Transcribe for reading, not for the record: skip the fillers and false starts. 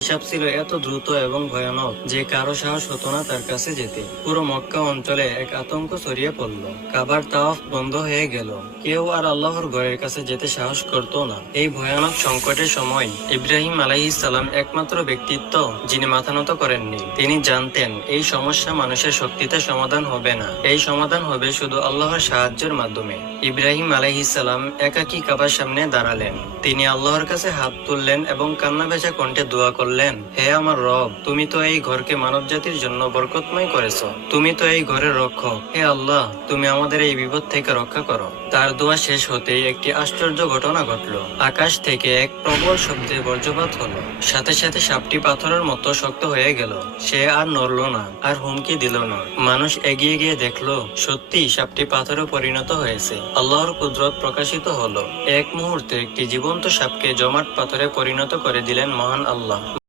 হিসাব ছিল এত দ্রুত এবং ভয়ানক যে কারো সাহস হতো না তার কাছে যেতে। পুরো মক্কা অঞ্চলে এক আতঙ্ক ছড়িয়ে পড়ল। কাবার তাওয়াফ বন্ধ হয়ে গেল। কেউ আর আল্লাহর ঘরের কাছে যেতে সাহস করত না। এই ভয়ানক সংকটের সময় ইব্রাহিম আলাইহিস সালাম একমাত্র ব্যক্তিত্ব যিনি মাথা নত করেননি। তিনি জানতেন এই সমস্যা মানুষের শক্তিতে সমাধান হবে না, এই সমাধান হবে শুধু আল্লাহর সাহায্যের মাধ্যমে। ইব্রাহিম আলাইহিস সালাম একাকী কাবার সামনে দাঁড়ালেন। তিনি আল্লাহর কাছে হাত তুললেন এবং কান্না ভেজা কণ্ঠে দোয়া করলেন, হে আমার রব, তুমি তো এই ঘরকে মানব জাতির জন্য বরকতময় করেছো। তুমি তো এই ঘরের রক্ষক। হে আল্লাহ, তুমি আমাদের এই বিপদ থেকে রক্ষা করো। তার দোয়া শেষ হতেই একটি আশ্চর্য ঘটনা ঘটলো। আকাশ থেকে এক প্রবল শব্দে বজ্রপাত হলো। সাথে সাথে সাপটি পাথরের মতো শক্ত হয়ে গেল। সে আর নড়ল না, আর হুমকি দিল না। মানুষ এগিয়ে গিয়ে দেখলো সত্যি সাপটি পাথরে পরিণত হয়েছে। আল্লাহর কুদরত প্রকাশিত হলো। এক মুহূর্তে একটি জীবন্ত সাপকে জমাট পাথরে পরিণত করে দিলেন মহান আল্লাহ।